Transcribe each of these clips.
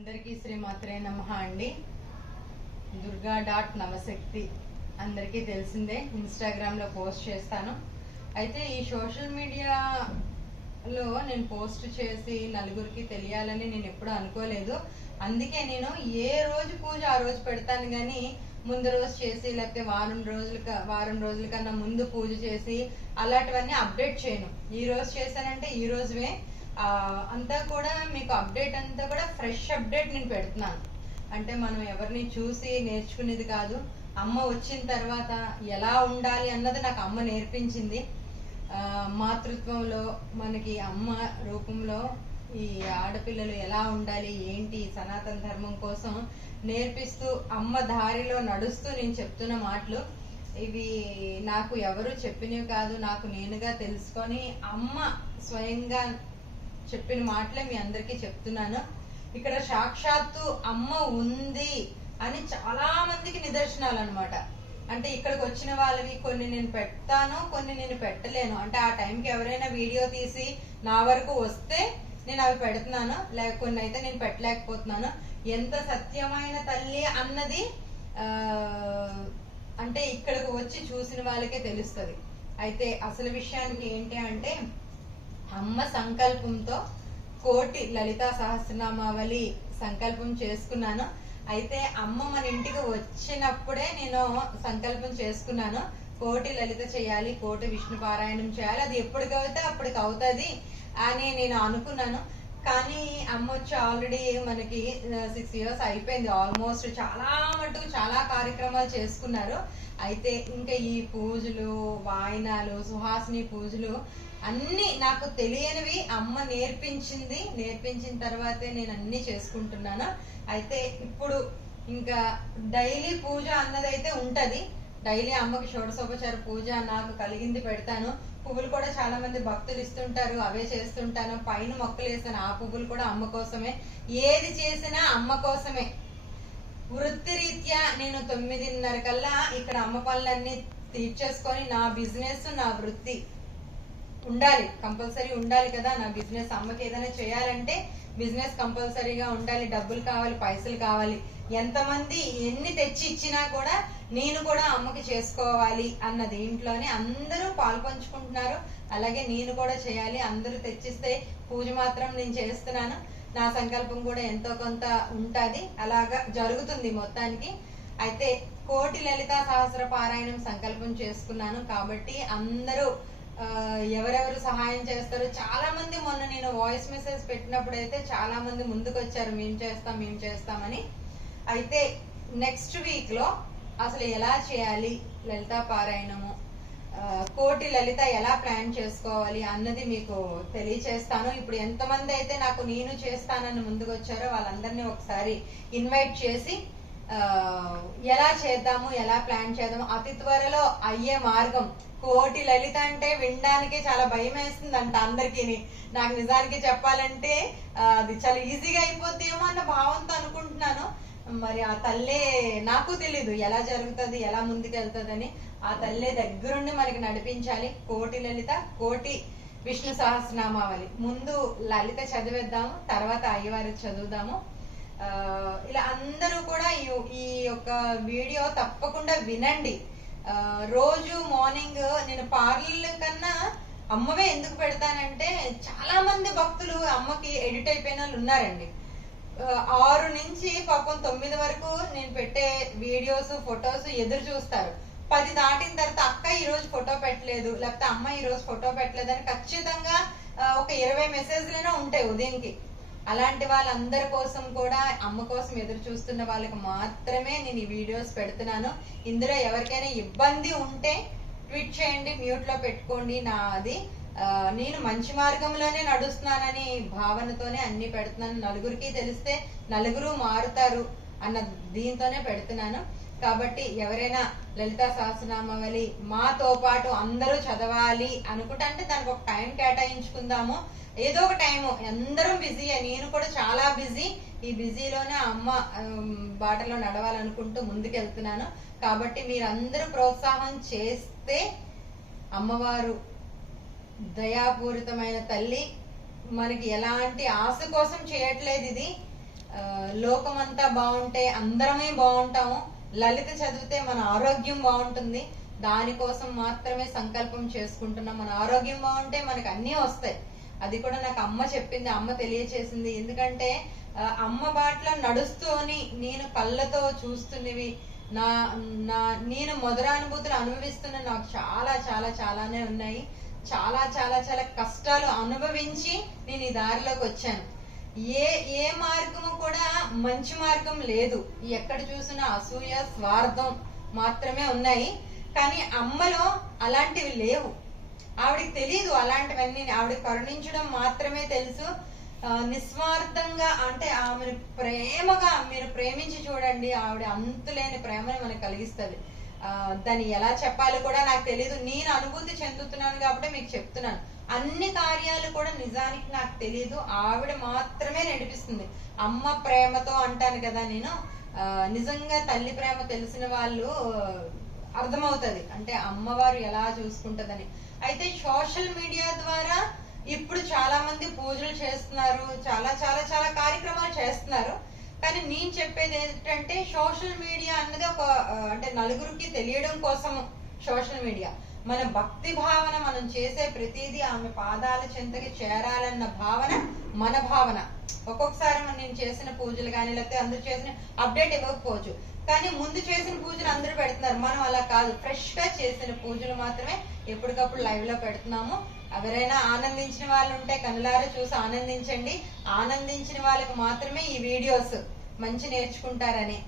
అందరికీ శ్రీమాత్రే నమః అండి. దుర్గా.నవశక్తి అందరికీ తెలిసిందే. ఇన్స్టాగ్రామ్లో పోస్ట్ చేస్తాను. అయితే ఈ సోషల్ మీడియాలో నేను పోస్ట్ చేసి నలుగురికి తెలియాలని నేను ఎప్పుడూ అనుకోలేదు. అందుకే నేను ఏ రోజు పూజ ఆ రోజు పెడతాను, కానీ ముందు రోజు చేసి లేకపోతే వారం రోజుల కన్నా ముందు పూజ చేసి అలాంటివన్నీ అప్డేట్ చేయను. ఈ రోజు చేశానంటే ఈ రోజువే అంతా కూడా మీకు అప్డేట్ అంతా కూడా ఫ్రెష్ అప్డేట్ నేను పెడుతున్నాను. అంటే మనం ఎవరిని చూసి నేర్చుకునేది కాదు. అమ్మ వచ్చిన తర్వాత ఎలా ఉండాలి అన్నది నాకు అమ్మ నేర్పించింది. మాతృత్వంలో మనకి అమ్మ రూపంలో ఈ ఆడపిల్లలు ఎలా ఉండాలి ఏంటి సనాతన ధర్మం కోసం నేర్పిస్తూ అమ్మ దారిలో నడుస్తూ నేను చెప్తున్న మాటలు ఇవి నాకు ఎవరు చెప్పినవి కాదు, నాకు నేనుగా తెలుసుకొని అమ్మ స్వయంగా చెప్పిన మాటలే మీ అందరికీ చెప్తున్నాను. ఇక్కడ సాక్షాత్తు అమ్మ ఉంది అని చాలా మందికి నిదర్శనాలు అన్నమాట. అంటే ఇక్కడికి వచ్చిన వాళ్ళవి కొన్ని నేను పెడతాను, కొన్ని నేను పెట్టలేను. అంటే ఆ టైంకి ఎవరైనా వీడియో తీసి నా వరకు వస్తే నేను అవి పెడుతున్నాను, కొన్ని అయితే నేను పెట్టలేకపోతున్నాను. ఎంత సత్యమైన తల్లి అన్నది అంటే ఇక్కడికి వచ్చి చూసిన వాళ్ళకే తెలుస్తుంది. అయితే అసలు విషయానికి ఏంటి అంటే, అమ్మ సంకల్పంతో కోటి లలితా సహస్రనామావళి సంకల్పం చేసుకున్నాను. అయితే అమ్మ మన ఇంటికి వచ్చినప్పుడే నేను సంకల్పం చేసుకున్నాను, కోటి లలిత చేయాలి, కోటి విష్ణు పారాయణం చేయాలి, అది ఎప్పటికవుతే అప్పటికి అవుతుంది అని నేను అనుకున్నాను. కానీ అమ్మ వచ్చి ఆల్రెడీ మనకి 6 years అయిపోయింది ఆల్మోస్ట్. చాలా మటుకు చాలా కార్యక్రమాలు చేసుకున్నారు. అయితే ఇంకా ఈ పూజలు వాయినాలు సుహాసిని పూజలు అన్ని నాకు తెలియనివి అమ్మ నేర్పించిన తర్వాతే నేను అన్ని చేసుకుంటున్నాను. అయితే ఇప్పుడు ఇంకా డైలీ పూజ అన్నదైతే ఉంటది. డైలీ అమ్మకి షోడశోపచార పూజ నాకు కలిగింది పెడతాను. పువ్వులు కూడా చాలా మంది భక్తులు ఇస్తుంటారు, అవే చేస్తుంటాను. పైన మొక్కలు వేస్తాను, ఆ పువ్వులు కూడా అమ్మ కోసమే. ఏది చేసినా అమ్మ కోసమే. వృత్తి రీత్యా నేను 9:30 కల్లా ఇక్కడ అమ్మ పనులన్నీ తీర్చేసుకొని నా బిజినెస్ నా వృత్తి ఉండాలి, కంపల్సరీ ఉండాలి కదా. నా బిజినెస్ అమ్మకి ఏదైనా చేయాలంటే బిజినెస్ కంపల్సరీగా ఉండాలి. డబ్బులు కావాలి, పైసలు కావాలి. ఎంతమంది ఎన్ని తెచ్చి ఇచ్చినా కూడా నేను కూడా అమ్మకి చేసుకోవాలి అన్న దీంట్లోనే అందరూ పాల్పంచుకుంటున్నారు. అలాగే నేను కూడా చేయాలి. అందరూ తెచ్చిస్తే పూజ మాత్రం నేను చేస్తున్నాను. నా సంకల్పం కూడా ఎంతో కొంత ఉంటుంది, అలాగా జరుగుతుంది మొత్తానికి. అయితే కోటి లలితా సహస్ర పారాయణం సంకల్పం చేసుకున్నాను కాబట్టి అందరూ ఎవరెవరు సహాయం చేస్తారు. చాలా మంది మొన్న నేను వాయిస్ మెసేజ్ పెట్టినప్పుడు అయితే చాలా మంది ముందుకు వచ్చారు, మేము చేస్తామని. అయితే నెక్స్ట్ వీక్ లో అసలు ఎలా చేయాలి లలితా పారాయణము, కోటి లలిత ఎలా ప్లాన్ చేసుకోవాలి అన్నది మీకు తెలియచేస్తాను. ఇప్పుడు ఎంతమంది అయితే నాకు నేను చేస్తానని ముందుకు వచ్చారో వాళ్ళందరినీ ఒకసారి ఇన్వైట్ చేసి ఎలా చేద్దాము, ఎలా ప్లాన్ చేద్దాము, అతి త్వరలో అయ్యే మార్గం. కోటి లలిత అంటే వినడానికే చాలా భయం వేస్తుంది అంట అందరికీ. నాకు నిజానికి చెప్పాలంటే అది చాలా ఈజీగా అయిపోద్దేమో అన్న భావంతో అనుకుంటున్నాను. మరి ఆ తల్లే నాకు తెలీదు ఎలా జరుగుతుంది, ఎలా ముందుకెళ్తుందని. ఆ తల్లే దగ్గరుండి మనకి నడిపించాలి. కోటి లలిత, కోటి విష్ణు సహస్రనామావళి. ముందు లలిత చదివేద్దాము, తర్వాత అయ్యవారి చదువుదాము. ఇలా అందరూ కూడా ఈ యొక్క వీడియో తప్పకుండా వినండి. రోజు మార్నింగ్ నేను పార్లర్ కన్నా అమ్మవే ఎందుకు పెడతానంటే, చాలా మంది భక్తులు అమ్మకి ఎడిట్ అయిపోయిన వాళ్ళు ఉన్నారండి. 6 నుంచి పాపం 9 వరకు నేను పెట్టే వీడియోస్ ఫొటోస్ ఎదురు చూస్తారు. 10 దాటిన తర్వాత అక్క ఈ రోజు ఫోటో పెట్టలేదు, లేకపోతే అమ్మ ఈ రోజు ఫోటో పెట్టలేదు అని ఖచ్చితంగా ఒక 20 మెసేజ్లైనా ఉంటాయి ఉదయంకి. అలాంటి వాళ్ళందరి కోసం కూడా, అమ్మ కోసం ఎదురు చూస్తున్న వాళ్ళకి మాత్రమే నేను ఈ వీడియోస్ పెడుతున్నాను. ఇందులో ఎవరికైనా ఇబ్బంది ఉంటే ట్వీట్ చేయండి, మ్యూట్ లో పెట్టుకోండి. నాది నేను మంచి మార్గంలోనే నడుస్తున్నానని భావనతోనే అన్ని పెడుతున్నాను. నలుగురికి తెలిస్తే నలుగురు మారుతారు అన్న దీంతోనే పెడుతున్నాను. కాబట్టి ఎవరైనా లలితా సహస్రనామావళి మాతో పాటు అందరూ చదవాలి అనుకుంటే, అంటే దానికి ఒక టైం కేటాయించుకుందాము. ఏదో ఒక టైము, అందరం బిజీ, నేను కూడా చాలా బిజీ. ఈ బిజీలోనే అమ్మ బాటలో నడవాలనుకుంటూ ముందుకెళ్తున్నాను. కాబట్టి మీరందరూ ప్రోత్సాహం చేస్తే అమ్మవారు దయాపూరితమైన తల్లి, మనకి ఎలాంటి ఆశ కోసం చేయట్లేదు ఇది. లోకమంతా బాగుంటే అందరమే బాగుంటాము, లలిత చదివితే మన ఆరోగ్యం బాగుంటుంది, దానికోసం మాత్రమే సంకల్పం చేసుకుంటున్నాం. మన ఆరోగ్యం బాగుంటే మనకు అన్నీ వస్తాయి. అది కూడా నాకు అమ్మ చెప్పింది, అమ్మ తెలియచేసింది. ఎందుకంటే అమ్మ బాటలో నడుస్తూని నేను కళ్ళతో చూస్తున్నవి, నేను మధురానుభూతులు అనుభవిస్తున్న నాకు చాలా చాలా చాలానే ఉన్నాయి. చాలా చాలా చాలా కష్టాలు అనుభవించి నేను ఈ దారిలోకి వచ్చాను. ఏ మార్గము కూడా మంచి మార్గం లేదు. ఎక్కడ చూసినా అసూయ, స్వార్థం మాత్రమే ఉన్నాయి. కానీ అమ్మలో అలాంటివి లేవు. ఆవిడకి తెలియదు అలాంటివన్నీ. ఆవిడ కరుణించడం మాత్రమే తెలుసు. నిస్వార్థంగా, అంటే ఆమెను ప్రేమగా మీరు ప్రేమించి చూడండి, ఆవిడ అంతులేని ప్రేమని మనకు కలిగిస్తుంది. దాన్ని ఎలా చెప్పాలో కూడా నాకు తెలియదు. నేను అనుభూతి చెందుతున్నాను కాబట్టి మీకు చెప్తున్నాను. అన్ని కార్యాలు కూడా నిజానికి నాకు తెలియదు, ఆవిడ మాత్రమే నడిపిస్తుంది. అమ్మ ప్రేమతో అంటాను కదా నేను. నిజంగా తల్లి ప్రేమ తెలిసిన వాళ్ళు అర్థమవుతుంది, అంటే అమ్మవారు ఎలా చూసుకుంటదని. అయితే సోషల్ మీడియా ద్వారా ఇప్పుడు చాలా మంది పూజలు చేస్తున్నారు, చాలా చాలా చాలా కార్యక్రమాలు చేస్తున్నారు. కానీ నేను చెప్పేది ఏంటంటే సోషల్ మీడియా అన్నది ఒక అంటే నలుగురికి తెలియడం కోసం సోషల్ మీడియా. మన భక్తి భావన, మనం చేసే ప్రతిదీ ఆమె పాదాల చెంతకి చేరాలన్న భావన మన భావన. ఒక్కొక్కసారి నేను చేసిన పూజలు కానీ లేకపోతే అందరు చేసిన అప్డేట్ ఇవ్వకపోవచ్చు, కానీ ముందు చేసిన పూజలు అందరూ పెడుతున్నారు. మనం అలా కాదు, ఫ్రెష్ గా చేసిన పూజలు మాత్రమే ఎప్పటికప్పుడు లైవ్ లో పెడుతున్నాము. ఎవరైనా ఆనందించిన వాళ్ళు ఉంటే కనులారా చూసి ఆనందించండి. ఆనందించిన వాళ్ళకి మాత్రమే ఈ వీడియోస్ మంచి నేర్చుకుంటారని.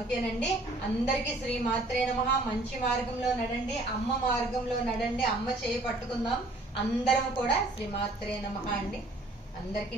ఓకేనండి, అందరికీ శ్రీ మాత్రే నమః. మంచి మార్గంలో నడండి, అమ్మ మార్గంలో నడండి, అమ్మ చేయి పట్టుకుందాం. అందరం కూడా శ్రీ మాత్రే నమః అండి. అందరికీ